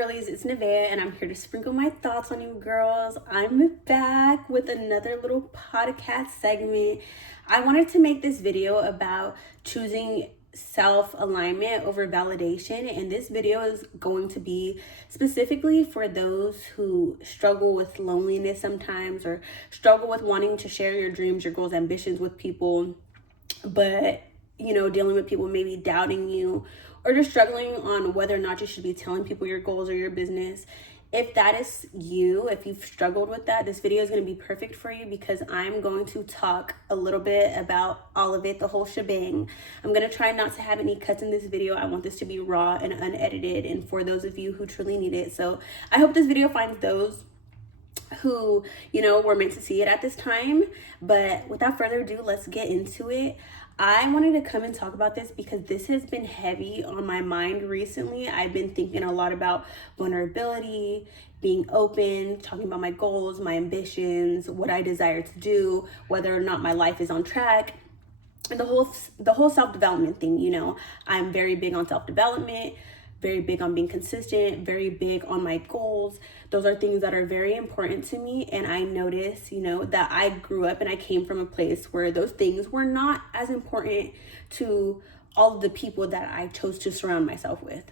girlies, it's Nevaeh, and I'm here to sprinkle my thoughts on you girls. I'm back with another little podcast segment. I wanted to make this video about choosing self-alignment over validation, and this video is going to be specifically for those who struggle with loneliness sometimes, or struggle with wanting to share your dreams, your goals, ambitions with people, but dealing with people maybe doubting you, or just struggling on whether or not you should be telling people your goals or your business. If that is you, if you've struggled with that, this video is going to be perfect for you, because I'm going to talk a little bit about all of it, the whole shebang. I'm going to try not to have any cuts in this video. I want this to be raw and unedited, and for those of you who truly need it. So I hope this video finds those who were meant to see it at this time. But without further ado, let's get into it. I wanted to come and talk about this because this has been heavy on my mind recently. I've been thinking a lot about vulnerability, being open, talking about my goals, my ambitions, what I desire to do, whether or not my life is on track, and the whole self-development thing. I'm very big on self-development, very big on being consistent, very big on my goals. Those are things that are very important to me. And I notice, that I grew up and I came from a place where those things were not as important to all of the people that I chose to surround myself with.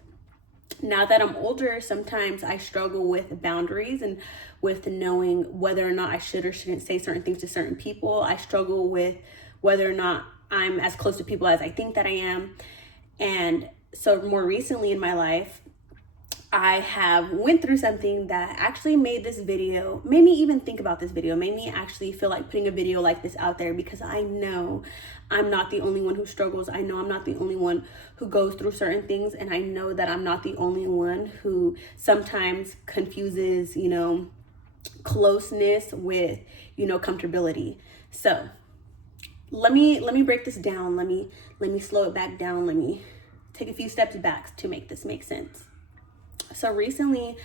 Now that I'm older, sometimes I struggle with boundaries and with knowing whether or not I should or shouldn't say certain things to certain people. I struggle with whether or not I'm as close to people as I think that I am. And so more recently in my life, I have went through something that actually made me even think about this video, made me actually feel like putting a video like this out there, because I know I'm not the only one who struggles. I know I'm not the only one who goes through certain things. And I know that I'm not the only one who sometimes confuses, closeness with, comfortability. So let me break this down. Let me slow it back down. Let me take a few steps back to make this make sense. So recently,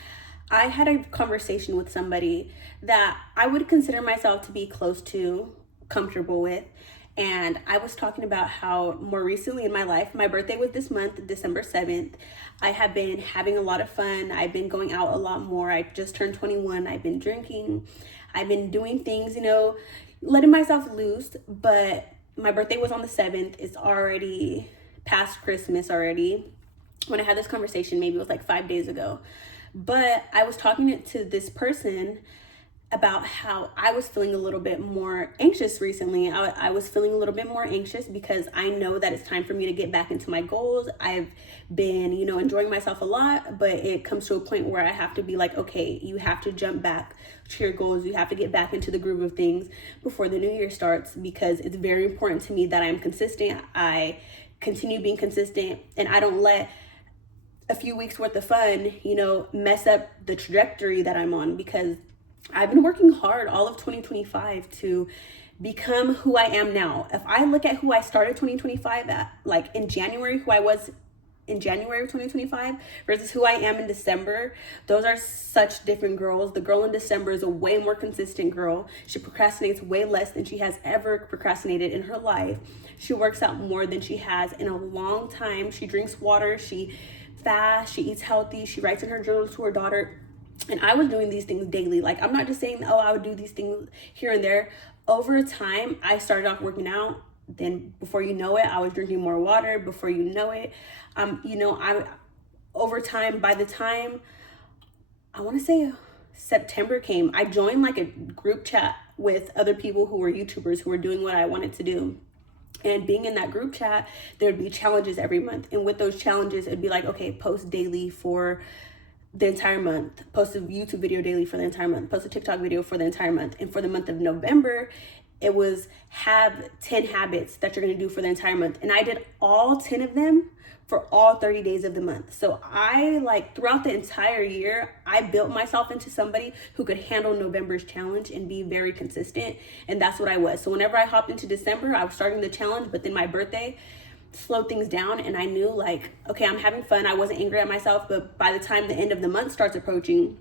I had a conversation with somebody that I would consider myself to be close to, comfortable with. And I was talking about how more recently in my life, my birthday was this month, December 7th. I have been having a lot of fun. I've been going out a lot more. I just turned 21. I've been drinking. I've been doing things, letting myself loose. But my birthday was on the 7th. It's already past Christmas already. When I had this conversation, maybe it was like 5 days ago. But I was talking to this person about how I was feeling a little bit more anxious recently. I was feeling a little bit more anxious because I know that it's time for me to get back into my goals. I've been, enjoying myself a lot, but it comes to a point where I have to be like, okay, you have to jump back to your goals. You have to get back into the groove of things before the new year starts, because it's very important to me that I'm consistent. I continue being consistent, and I don't let a few weeks worth of fun, mess up the trajectory that I'm on, because I've been working hard all of 2025 to become who I am now. If I look at who I started 2025 at, like in January, who I was in January of 2025 versus who I am in December, those are such different girls. The girl in December is a way more consistent girl. She procrastinates way less than she has ever procrastinated in her life. She works out more than she has in a long time. She drinks water. She fasts. She eats healthy. She writes in her journal to her daughter. And I was doing these things daily. Like, I'm not just saying, I would do these things here and there. Over time, I started off working out. Then before you know it, I was drinking more water. Before you know it, over time, by the time, I want to say September came, I joined like a group chat with other people who were YouTubers who were doing what I wanted to do. And being in that group chat, there'd be challenges every month. And with those challenges, it'd be like, okay, post daily for the entire month, post a YouTube video daily for the entire month, post a TikTok video for the entire month. And for the month of November, it was have 10 habits that you're going to do for the entire month. And I did all 10 of them for all 30 days of the month. So throughout the entire year, I built myself into somebody who could handle November's challenge and be very consistent. And that's what I was. So whenever I hopped into December, I was starting the challenge, but then my birthday slowed things down, and I knew okay, I'm having fun. I wasn't angry at myself, but by the time the end of the month starts approaching,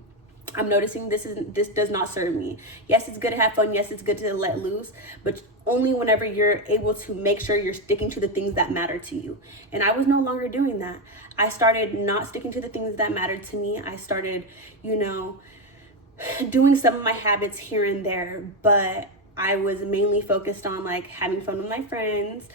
I'm noticing this does not serve me. Yes, it's good to have fun. Yes, it's good to let loose, but only whenever you're able to make sure you're sticking to the things that matter to you. And I was no longer doing that. I started not sticking to the things that mattered to me. I started, doing some of my habits here and there, but I was mainly focused on like having fun with my friends,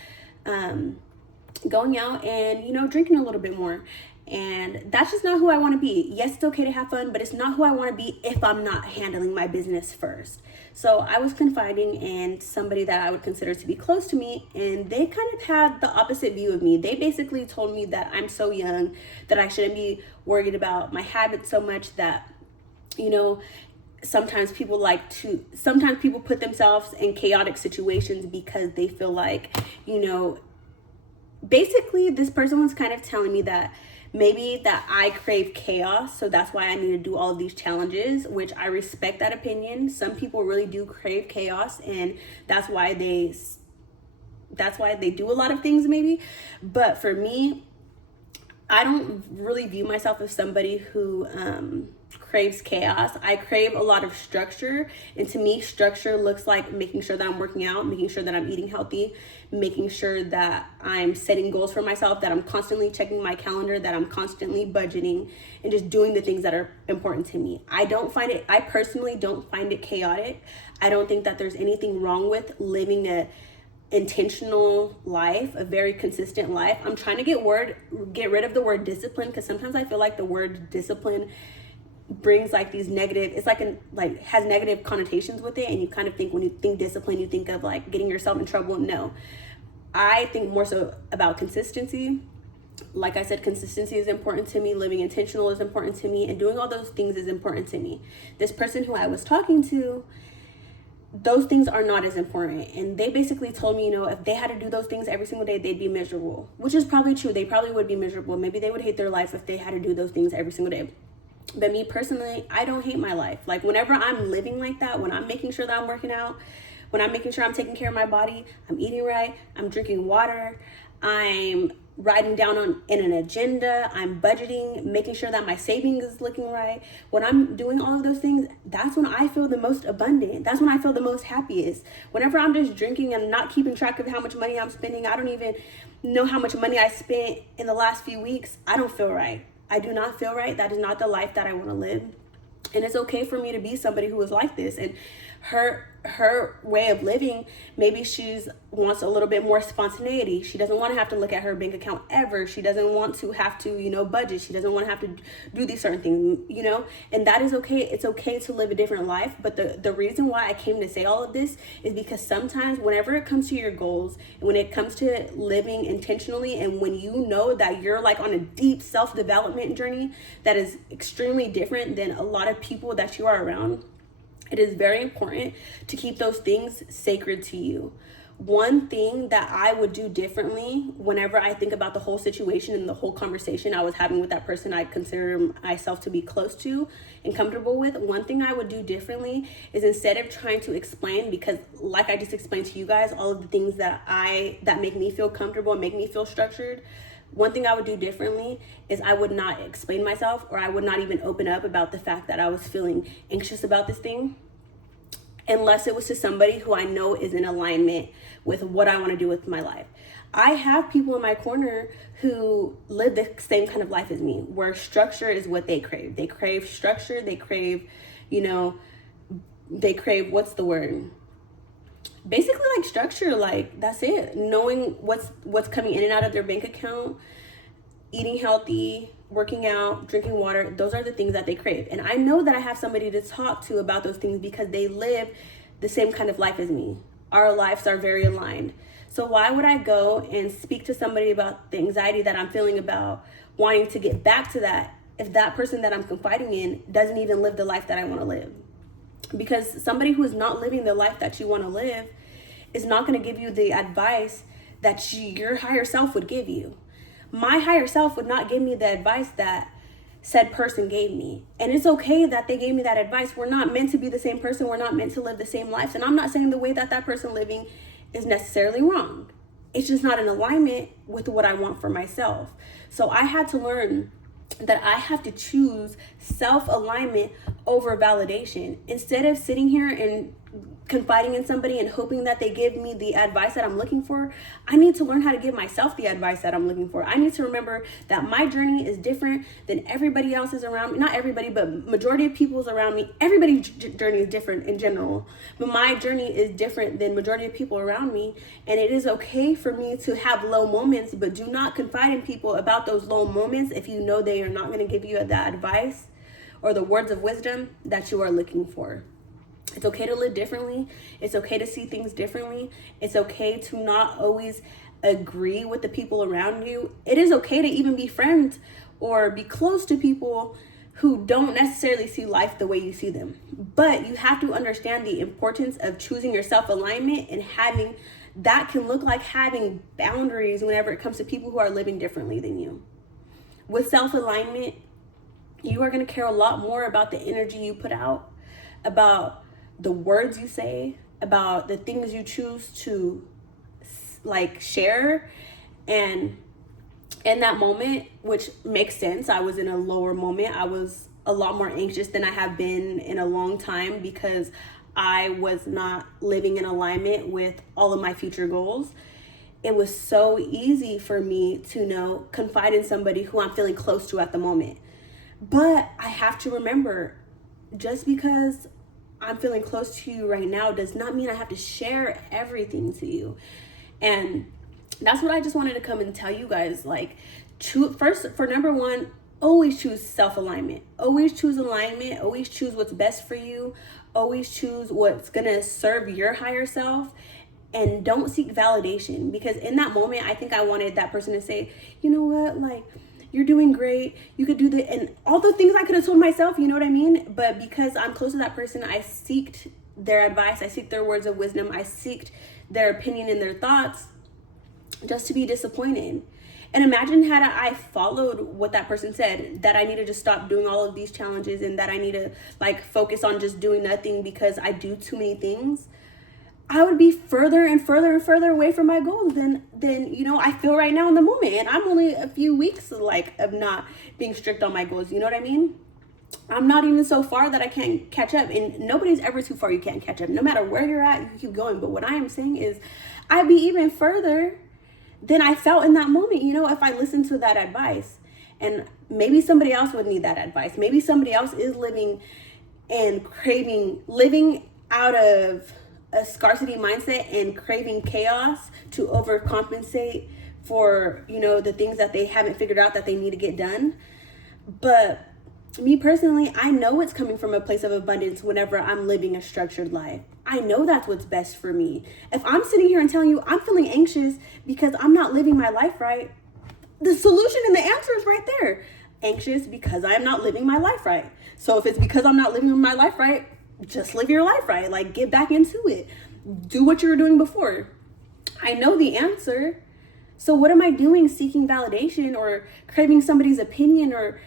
going out and, drinking a little bit more. And that's just not who I want to be. Yes, it's okay to have fun, but it's not who I want to be if I'm not handling my business first. So I was confiding in somebody that I would consider to be close to me, and they kind of had the opposite view of me. They basically told me that I'm so young, that I shouldn't be worried about my habits so much, that, sometimes people put themselves in chaotic situations because they feel like, basically this person was kind of telling me that maybe that I crave chaos, so that's why I need to do all of these challenges, which I respect that opinion. Some people really do crave chaos, and that's why they do a lot of things maybe. But for me, I don't really view myself as somebody who craves chaos. I crave a lot of structure, and to me, structure looks like making sure that I'm working out, making sure that I'm eating healthy, making sure that I'm setting goals for myself, that I'm constantly checking my calendar, that I'm constantly budgeting, and just doing the things that are important to me. I personally don't find it chaotic. I don't think that there's anything wrong with living a intentional life, a very consistent life. I'm trying to get rid of the word discipline, because sometimes I feel like the word discipline brings like these negative, it's like has negative connotations with it, and you kind of think, when you think discipline, you think of like getting yourself in trouble. No, I think more so about consistency. Like I said, consistency is important to me, living intentional is important to me, and doing all those things is important to me. This person who I was talking to, those things are not as important. And they basically told me, if they had to do those things every single day, they'd be miserable, which is probably true. They probably would be miserable. Maybe they would hate their life if they had to do those things every single day. But me personally, I don't hate my life. Like whenever I'm living like that, when I'm making sure that I'm working out, when I'm making sure I'm taking care of my body, I'm eating right, I'm drinking water, I'm writing down in an agenda, I'm budgeting, making sure that my savings is looking right. When I'm doing all of those things, that's when I feel the most abundant. That's when I feel the most happiest. Whenever I'm just drinking and not keeping track of how much money I'm spending, I don't even know how much money I spent in the last few weeks, I don't feel right. I do not feel right. That is not the life that I want to live. And it's okay for me to be somebody who is like this. And her way of living, maybe she's wants a little bit more spontaneity. She doesn't want to have to look at her bank account ever. She doesn't want to have to, budget. She doesn't want to have to do these certain things, and that is okay. It's okay to live a different life. But the reason why I came to say all of this is because sometimes whenever it comes to your goals, and when it comes to living intentionally, and when you know that you're like on a deep self-development journey that is extremely different than a lot of people that you are around, it is very important to keep those things sacred to you. One thing that I would do differently whenever I think about the whole situation and the whole conversation I was having with that person I consider myself to be close to and comfortable with, one thing I would do differently is, instead of trying to explain, because like I just explained to you guys, all of the things that make me feel comfortable and make me feel structured, one thing I would do differently is I would not explain myself, or I would not even open up about the fact that I was feeling anxious about this thing, unless it was to somebody who I know is in alignment with what I want to do with my life. I have people in my corner who live the same kind of life as me, where structure is what they crave. They crave structure. They crave, what's the word? Basically like structure, like that's it. Knowing what's coming in and out of their bank account, eating healthy, working out, drinking water, those are the things that they crave. And I know that I have somebody to talk to about those things because they live the same kind of life as me. Our lives are very aligned. So why would I go and speak to somebody about the anxiety that I'm feeling about wanting to get back to that if that person that I'm confiding in doesn't even live the life that I want to live? Because somebody who is not living the life that you want to live is not going to give you the advice that your higher self would give you. My higher self would not give me the advice that said person gave me. And it's okay that they gave me that advice. We're not meant to be the same person. We're not meant to live the same lives. And I'm not saying the way that person living is necessarily wrong. It's just not in alignment with what I want for myself. So I had to learn that I have to choose self-alignment over validation. Instead of sitting here and confiding in somebody and hoping that they give me the advice that I'm looking for, I need to learn how to give myself the advice that I'm looking for. I need to remember that my journey is different than everybody else's around me. Not everybody, but majority of people's around me. Everybody's journey is different in general, but my journey is different than majority of people around me. And it is okay for me to have low moments, but do not confide in people about those low moments if you know they are not going to give you that advice or the words of wisdom that you are looking for. It's okay to live differently. It's okay to see things differently. It's okay to not always agree with the people around you. It is okay to even be friends or be close to people who don't necessarily see life the way you see them. But you have to understand the importance of choosing your self-alignment, and having that can look like having boundaries whenever it comes to people who are living differently than you. With self-alignment, you are going to care a lot more about the energy you put out, about the words you say, about the things you choose to share. And in that moment, which makes sense, I was in a lower moment. I was a lot more anxious than I have been in a long time because I was not living in alignment with all of my future goals. It was so easy for me to confide in somebody who I'm feeling close to at the moment. But I have to remember, just because I'm feeling close to you right now does not mean I have to share everything to you. And that's what I just wanted to come and tell you guys. First, for number one, always choose self-alignment. Always choose alignment. Always choose what's best for you. Always choose what's going to serve your higher self. And don't seek validation, because in that moment, I think I wanted that person to say, you know what, you're doing great. You could do and all the things I could have told myself, you know what I mean? But because I'm close to that person, I seeked their advice. I seeked their words of wisdom. I seeked their opinion and their thoughts, just to be disappointed. And imagine had I followed what that person said, that I needed to stop doing all of these challenges and that I need to focus on just doing nothing because I do too many things. I would be further and further and further away from my goals than I feel right now in the moment. And I'm only a few weeks of not being strict on my goals. You know what I mean? I'm not even so far that I can't catch up. And nobody's ever too far you can't catch up. No matter where you're at, you keep going. But what I am saying is I'd be even further than I felt in that moment, if I listened to that advice. And maybe somebody else would need that advice. Maybe somebody else is living out of a scarcity mindset and craving chaos to overcompensate for, the things that they haven't figured out that they need to get done. But me personally, I know it's coming from a place of abundance whenever I'm living a structured life. I know that's what's best for me. If I'm sitting here and telling you I'm feeling anxious because I'm not living my life right, the solution and the answer is right there. Anxious because I am not living my life right. So if it's because I'm not living my life right, just live your life right. Get back into it. Do what you were doing before. I know the answer. So what am I doing seeking validation or craving somebody's opinion or,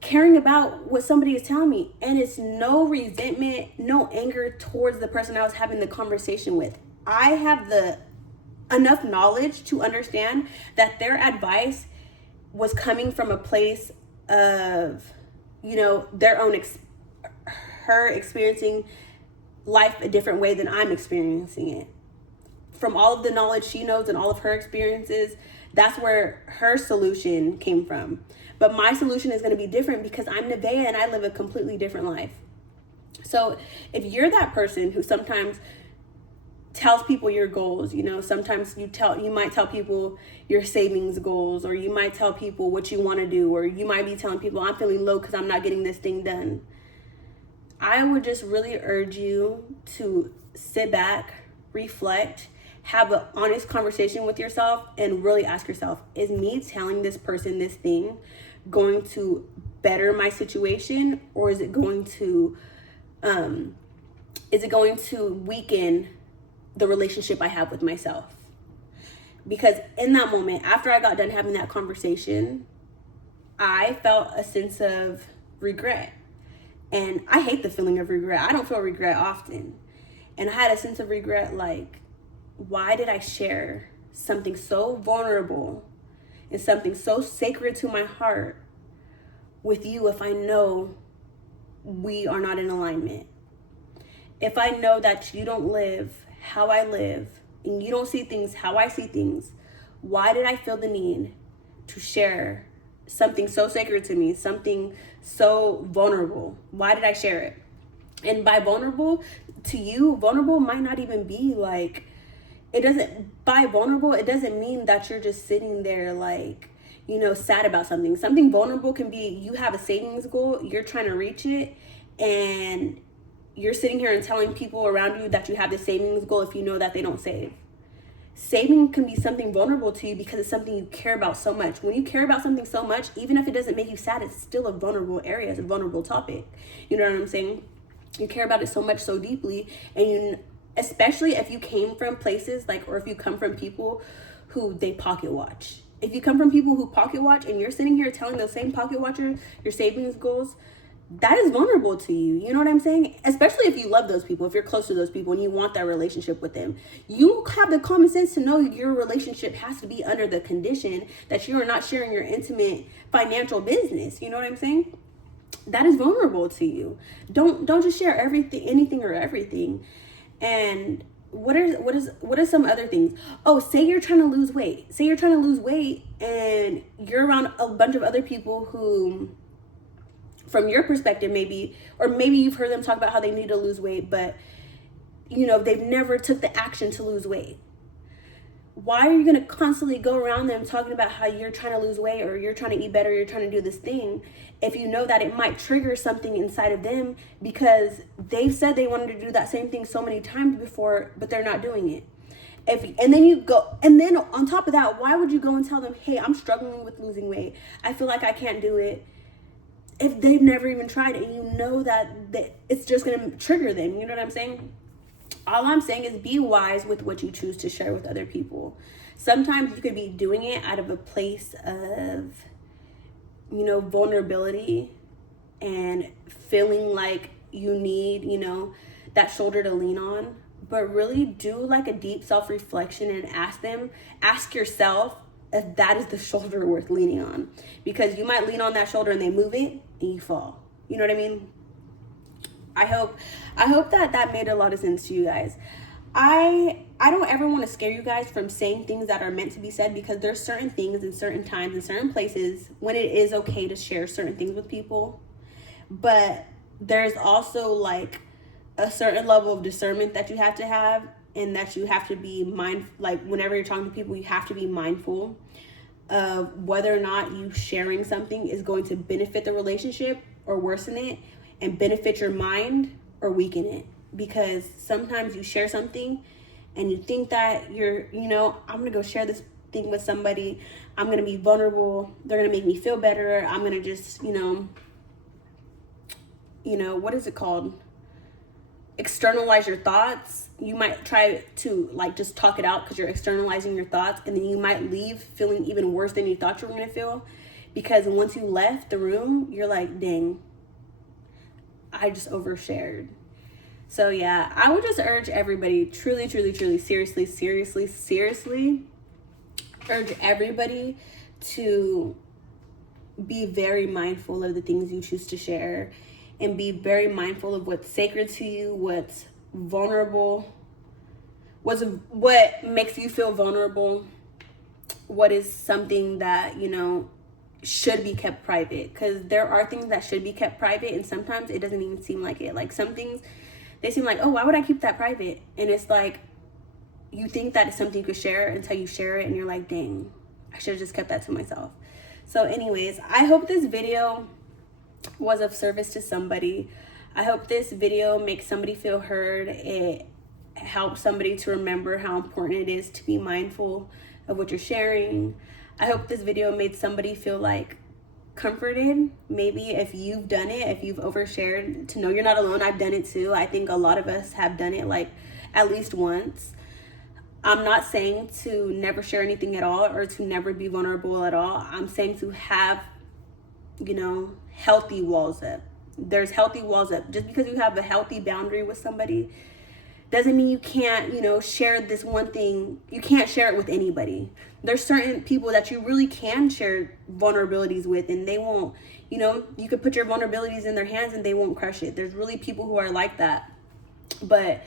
caring about what somebody is telling me? And it's no resentment, no anger towards the person I was having the conversation with. I have enough knowledge to understand that their advice was coming from a place of, their own her experiencing life a different way than I'm experiencing it. From all of the knowledge she knows and all of her experiences, that's where her solution came from. But my solution is going to be different because I'm Nevaeh and I live a completely different life. So if you're that person who sometimes tells people your goals, sometimes you might tell people your savings goals, or you might tell people what you want to do, or you might be telling people I'm feeling low because I'm not getting this thing done. I would just really urge you to sit back, reflect, have an honest conversation with yourself, and really ask yourself, is me telling this person this thing going to better my situation, or is it going to weaken the relationship I have with myself? Because in that moment, after I got done having that conversation, I felt a sense of regret. And I hate the feeling of regret. I don't feel regret often. And I had a sense of regret, why did I share something so vulnerable and something so sacred to my heart with you if I know we are not in alignment. If I know that you don't live how I live and you don't see things how I see things, why did I feel the need to share something so sacred to me, something so vulnerable? Why did I share it? And by vulnerable to you, vulnerable might not even be like, it doesn't mean that you're just sitting there like, sad about something. Something vulnerable can be, you have a savings goal, you're trying to reach it, and you're sitting here and telling people around you that you have the savings goal if you know that they don't save. Saving can be something vulnerable to you because it's something you care about so much. When you care about something so much, even if it doesn't make you sad, it's still a vulnerable area. It's a vulnerable topic. You know what I'm saying? You care about it so much, so deeply, and especially if you came from places or if you come from people who they pocket watch. If you come from people who pocket watch and you're sitting here telling those same pocket watchers your savings goals, that is vulnerable to you. You know what I'm saying? Especially if you love those people, if you're close to those people and you want that relationship with them. You have the common sense to know your relationship has to be under the condition that you are not sharing your intimate financial business. You know what I'm saying? That is vulnerable to you. Don't just share anything or everything. And what are some other things? Oh, say you're trying to lose weight. Say you're trying to lose weight and you're around a bunch of other people who, from your perspective, maybe you've heard them talk about how they need to lose weight, but they've never took the action to lose weight. Why are you going to constantly go around them talking about how you're trying to lose weight or you're trying to eat better, you're trying to do this thing, if you know that it might trigger something inside of them because they've said they wanted to do that same thing so many times before, but they're not doing it? And then on top of that, why would you go and tell them, hey, I'm struggling with losing weight, I feel like I can't do it, if they've never even tried it and you know that it's just going to trigger them? You know what I'm saying? All I'm saying is be wise with what you choose to share with other people. Sometimes you could be doing it out of a place of, vulnerability and feeling like you need, that shoulder to lean on. But really do like a deep self-reflection and ask yourself if that is the shoulder worth leaning on. Because you might lean on that shoulder and they move it and you fall. You know what I mean? I hope that made a lot of sense to you guys. I don't ever want to scare you guys from saying things that are meant to be said, because there's certain things in certain times in certain places when it is okay to share certain things with people. But there's also like a certain level of discernment that you have to have, and that you have to be mindful. Like whenever you're talking to people, you have to be mindful of whether or not you sharing something is going to benefit the relationship or worsen it, and benefit your mind or weaken it. Because sometimes you share something and you think that you're, I'm gonna go share this thing with somebody, I'm gonna be vulnerable, they're gonna make me feel better, I'm gonna just, what is it called? Externalize your thoughts. You might try to just talk it out because you're externalizing your thoughts, and then you might leave feeling even worse than you thought you were gonna feel, because once you left the room, you're like, dang, I just overshared. So yeah, I would just urge everybody, truly, seriously, urge everybody to be very mindful of the things you choose to share, and be very mindful of what's sacred to you, what's vulnerable, what makes you feel vulnerable, what is something that, should be kept private. Because there are things that should be kept private, and sometimes it doesn't even seem like it. Like some things, they seem like, oh, why would I keep that private? And it's like, you think that it's something you could share until you share it, and you're like, dang, I should have just kept that to myself. So anyways, I hope this video was of service to somebody. I hope this video makes somebody feel heard. It helps somebody to remember how important it is to be mindful of what you're sharing. I hope this video made somebody feel comforted. Maybe if you've done it, if you've overshared, to know you're not alone. I've done it too. I think a lot of us have done it at least once. I'm not saying to never share anything at all or to never be vulnerable at all. I'm saying to have, healthy walls up. There's healthy walls up. Just because you have a healthy boundary with somebody doesn't mean you can't, you know, share this one thing. You can't share it with anybody. There's certain people that you really can share vulnerabilities with, and they won't, you know, you could put your vulnerabilities in their hands and they won't crush it. There's really people who are like that. But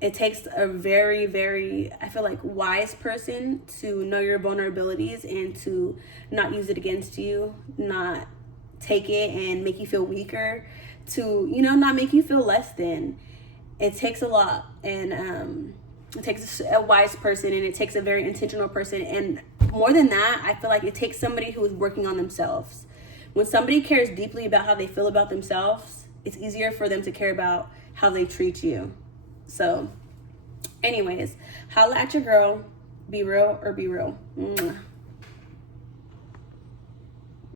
it takes a very, very, I feel like, wise person to know your vulnerabilities and to not use it against you, not take it and make you feel weaker, to, you know, not make you feel less than. It takes a lot, and it takes a wise person, and it takes a very intentional person. And more than that, I feel like it takes somebody who is working on themselves. When somebody cares deeply about how they feel about themselves, it's easier for them to care about how they treat you. So anyways, holla at your girl. Be real or be real. Mwah.